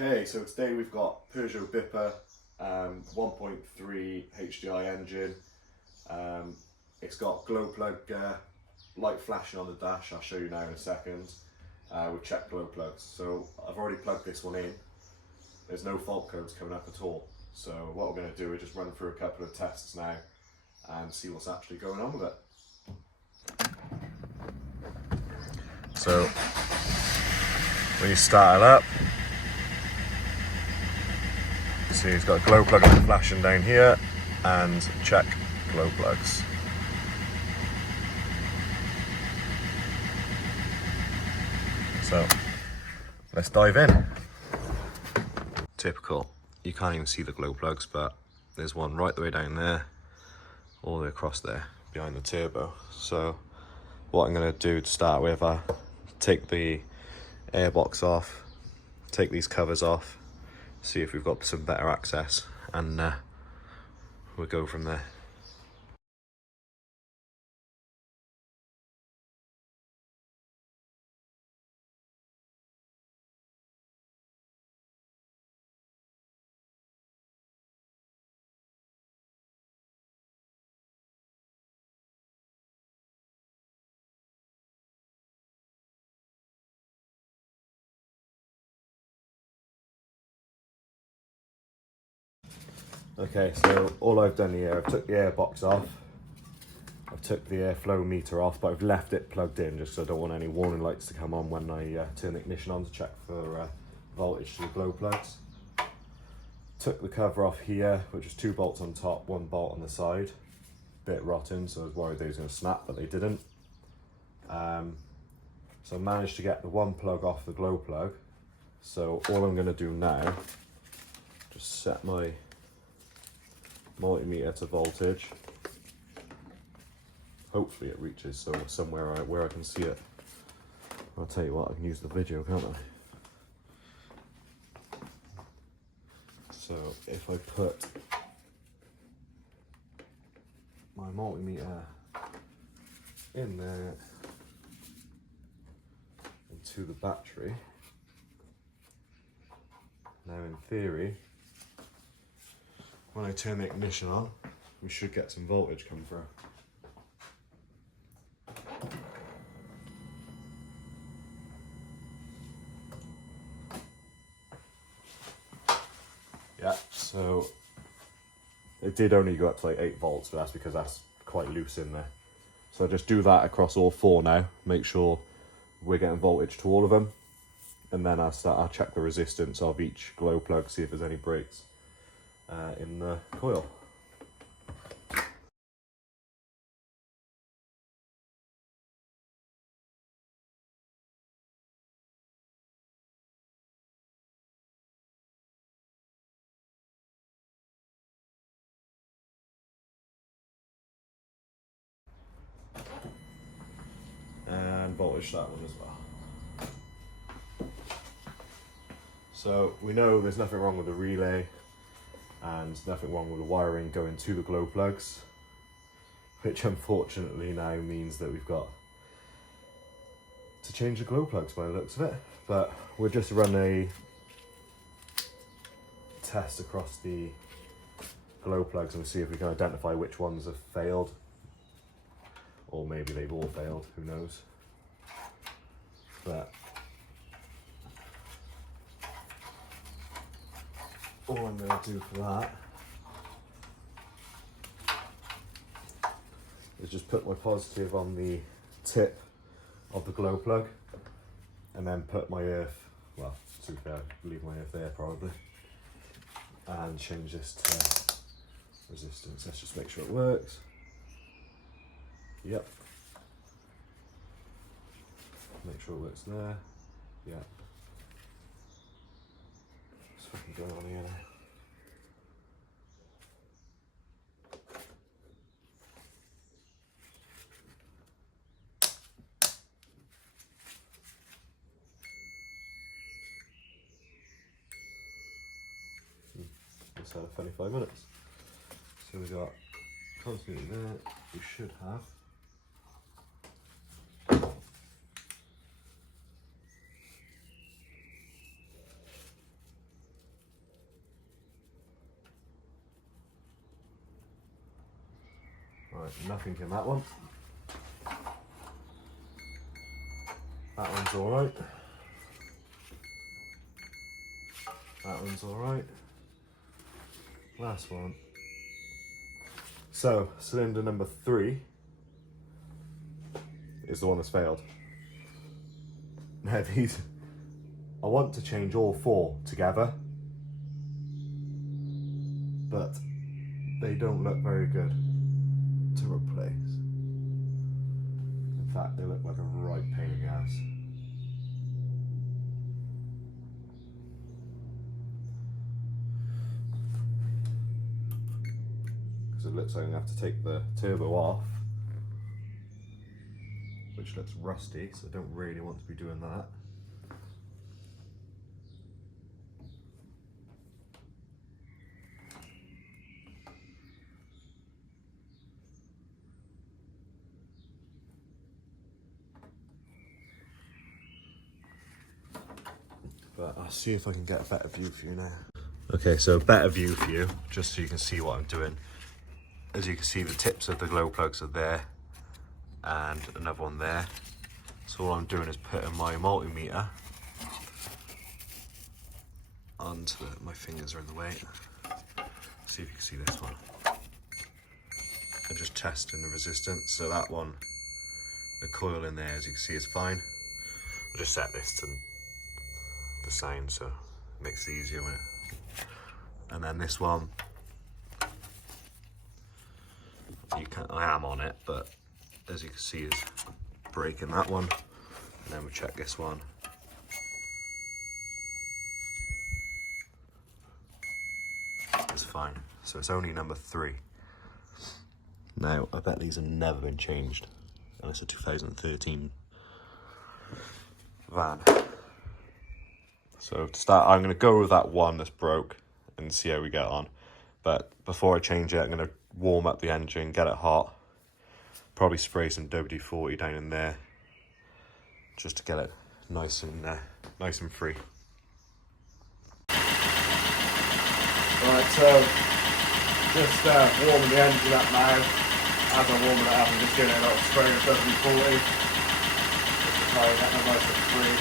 Okay, so today we've got Peugeot Bipper 1.3 HDI engine. It's got glow plug light flashing on the dash. I'll show you now in a second. We've checked glow plugs, so I've already plugged this one in. There's no fault codes coming up at all. So what we're going to do is just run through a couple of tests now and see what's actually going on with it. So when you start it up, see it's got a glow plug flashing down here, and check glow plugs. So let's dive in. Typical, you can't even see the glow plugs, but there's one right the way down there, all the way across there behind the turbo. So what I'm going to do to start with, I take the airbox off, take these covers off, see if we've got some better access, and we'll go from there. Okay, so all I've done here, I've took the airbox off, I've took the airflow meter off, but I've left it plugged in just so I don't want any warning lights to come on when I turn the ignition on to check for voltage to the glow plugs. Took the cover off here, which is 2 bolts on top, 1 bolt on the side. Bit rotten, so I was worried they was going to snap, but they didn't. So I managed to get the 1 plug off the glow plug. So all I'm going to do now, just set my multimeter to voltage. Hopefully it reaches so somewhere where I can see it. I'll tell you what, I can use the video, can't I? So if I put my multimeter in there into the battery, now in theory, when I turn the ignition on, we should get some voltage come through. Yeah, so it did only go up to like 8 volts, but that's because that's quite loose in there. So I just do that across all 4 now, make sure we're getting voltage to all of them, and then I'll check the resistance of each glow plug, see if there's any breaks in the coil. And voltage that one as well. So we know there's nothing wrong with the relay and nothing wrong with the wiring going to the glow plugs, which unfortunately now means that we've got to change the glow plugs by the looks of it. But we'll just run a test across the glow plugs and see if we can identify which ones have failed, or maybe they've all failed, who knows. But all I'm going to do for that is just put my positive on the tip of the glow plug, and then put my earth, well, to be fair, leave my earth there probably, and change this to resistance. Let's just make sure it works. Yep. Make sure it works there. Yep. What's fucking going on here now? Let's have 25 minutes. So we've got continuity there. We should have Right, nothing in that one. That one's alright. That one's alright. Last one. So, cylinder number 3 is the one that's failed. Now these, I want to change all 4 together, but they don't look very good to replace. In fact, they look like a right pain in the ass. Because it looks like I'm going to have to take the turbo off, which looks rusty, so I don't really want to be doing that. But I'll see if I can get a better view for you now. Okay, so better view for you, just so you can see what I'm doing. As you can see, the tips of the glow plugs are there, and another one there. So all I'm doing is putting my multimeter onto my fingers are in the way. See if you can see this one. I'm just testing the resistance. So that one, the coil in there, as you can see, is fine. I'll just set this to the sound so it makes it easier with it. And then this one, I am on it, but as you can see, is breaking that one. And then we'll check this one. It's fine. So it's only number 3. Now, I bet these have never been changed. And it's a 2013 van. So to start, I'm going to go with that one that's broke and see how we get on. But before I change it, I'm going to warm up the engine, get it hot. Probably spray some WD-40 down in there, just to get it nice and free. Right, so just warming the engine up now. As I'm warming it up, I'm just giving it a little spray of WD-40, just to try and get it nice and free.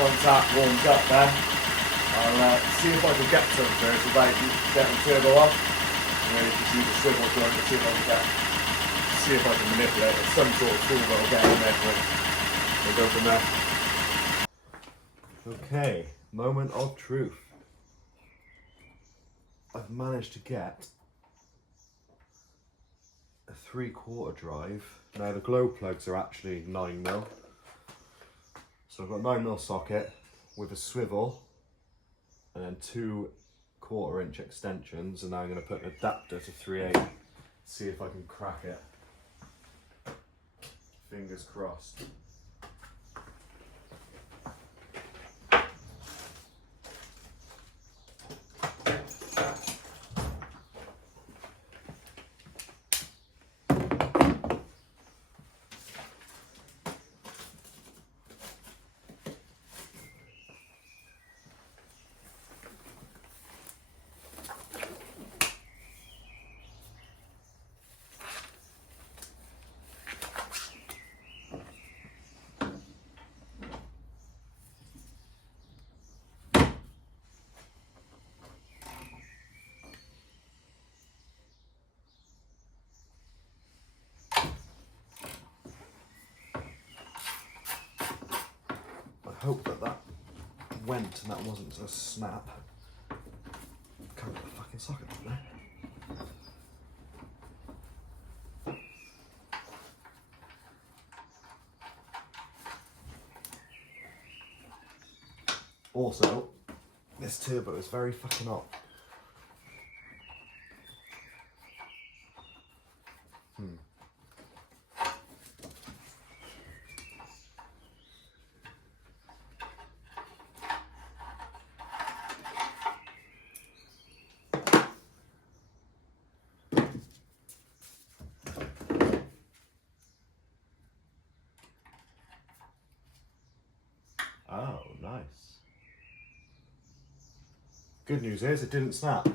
Once that warms up then, I'll see if I can get some first without getting the turbo off. And then you can see the swivel joint to see if I can manipulate it. Some sort of tool that will get in there for it. We'll go from there. Okay, moment of truth. I've managed to get a 3/4 drive. Now the glow plugs are actually 9mm. So I've got a 9mm socket with a swivel and then 2 1/4" extensions, and now I'm going to put an adapter to 3/8, see if I can crack it. Fingers crossed. I hope that went and that wasn't a snap. Can't get the fucking socket up there. Also, this turbo is very fucking hot. Oh, nice. Good news is it didn't snap.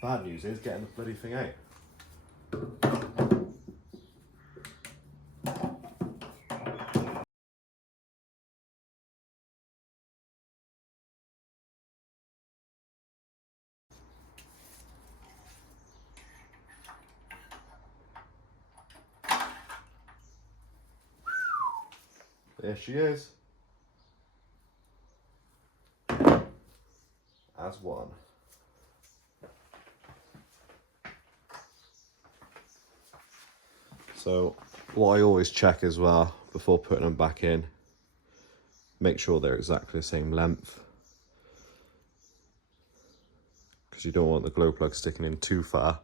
Bad news is getting the bloody thing out. There she is. As one. So what I always check as well before putting them back in, make sure they're exactly the same length, because you don't want the glow plug sticking in too far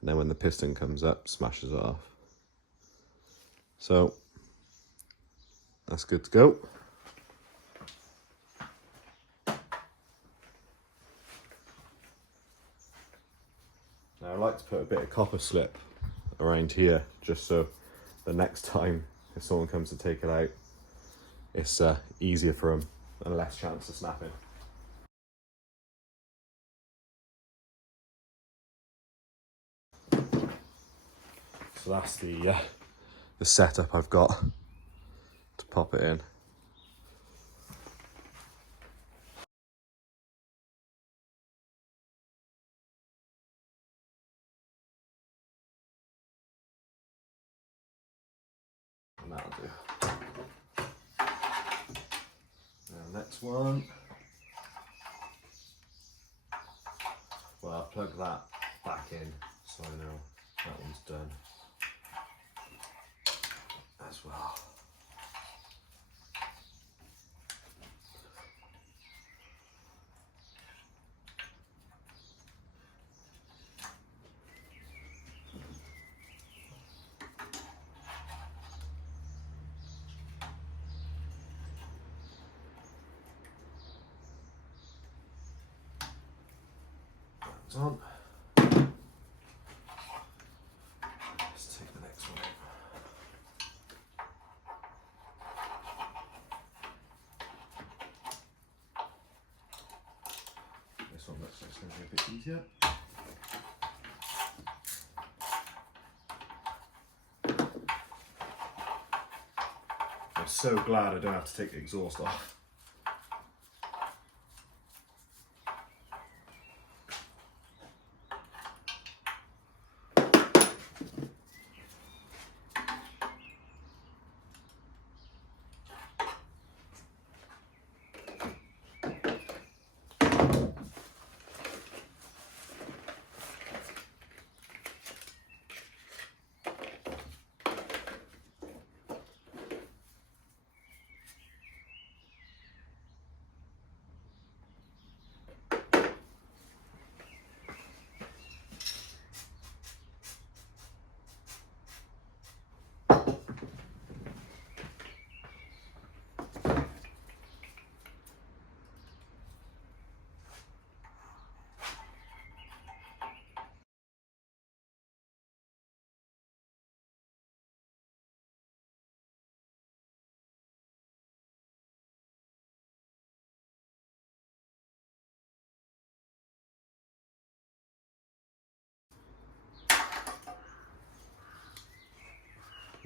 and then when the piston comes up, smashes it off. So that's good to go. Now I like to put a bit of copper slip around here just so the next time if someone comes to take it out, it's easier for them and less chance of snapping. So that's the setup I've got to pop it in. And that'll do. Now next one. Well, I'll plug that back in so I know that one's done as well. That's on. Let's take the next one out. This one looks like it's going to be a bit easier. I'm so glad I don't have to take the exhaust off.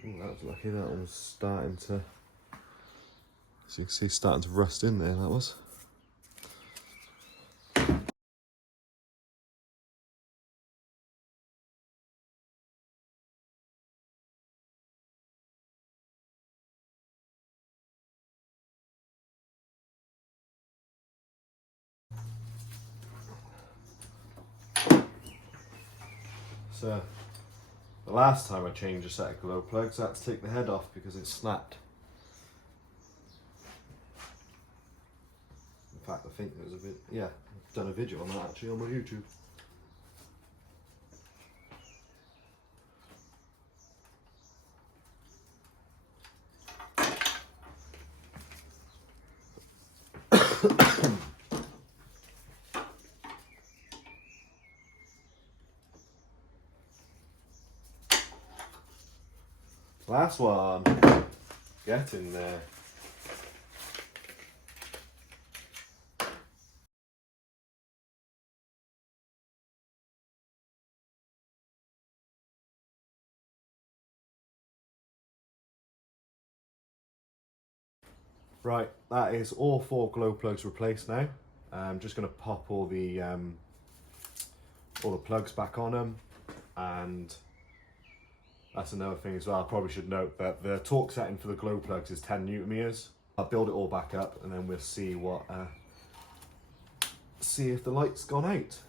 Ooh, that was lucky, that one was starting to, as you can see, starting to rust in there, that was. So, the last time I changed a set of glow plugs, I had to take the head off because it snapped. In fact, I think there's a bit, yeah, I've done a video on that actually on my YouTube. Last one. Get in there. Right, that is all 4 glow plugs replaced now. I'm just going to pop all the plugs back on them, and that's another thing as well. I probably should note that the torque setting for the glow plugs is 10 Newton meters. I'll build it all back up, and then we'll see what see if the light's gone out.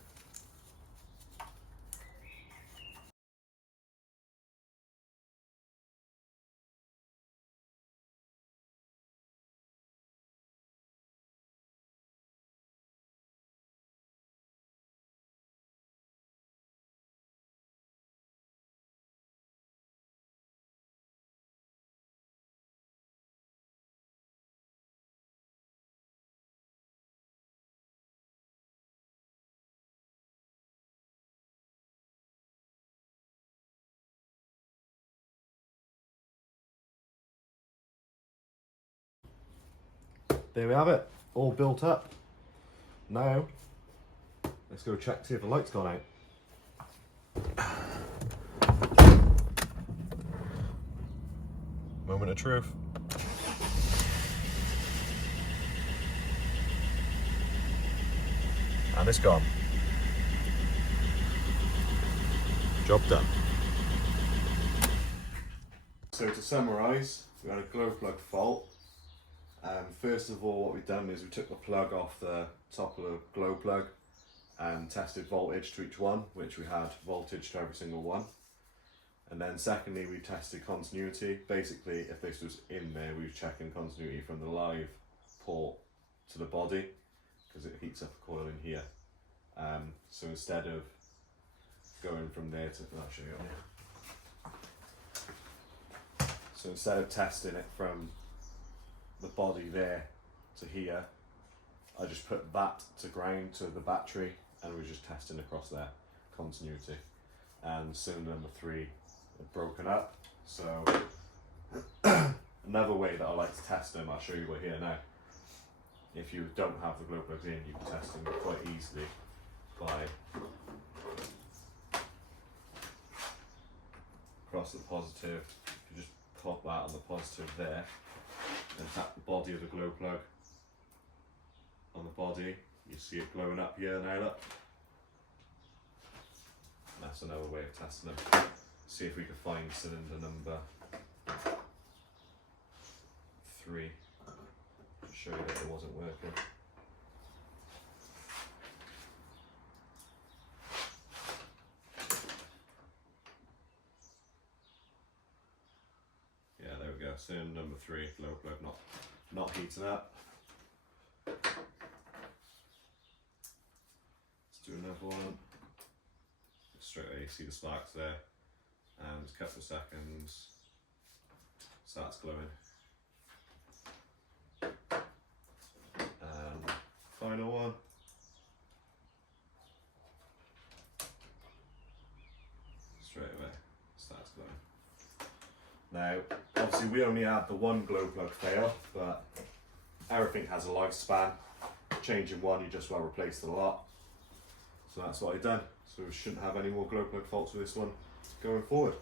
There we have it, all built up. Now, let's go check to see if the light's gone out. Moment of truth. And it's gone. Job done. So to summarise, we had a glow plug fault. First of all, what we've done is we took the plug off the top of the glow plug and tested voltage to each one, which we had voltage to every single one. And then secondly, we tested continuity. Basically, if this was in there, we were checking continuity from the live port to the body, because it heats up a coil in here. So instead of going from there to, I'll show you on here. So instead of testing it from the body there to here, I just put that to ground to the battery, and we're just testing across there, continuity. And cylinder number 3 had broken up. So another way that I like to test them, I'll show you here now. If you don't have the glow plugs in, you can test them quite easily by across the positive. You just pop that on the positive there, and tap the body of the glow plug on the body. You see it glowing up here now, look. And that's another way of testing them. See if we can find cylinder number 3 to show you that it wasn't working. Yeah, there we go. Cylinder number 3, glow plug not heating up. Let's do another one. Straight away, you see the sparks there. And a couple of seconds, starts glowing. And final one. Straight away, starts glowing. Now, obviously we only had the one glow plug fail, but everything has a lifespan. Changing one, you just well replaced a lot. So that's what I've done. So we shouldn't have any more glow plug faults with this one going forward.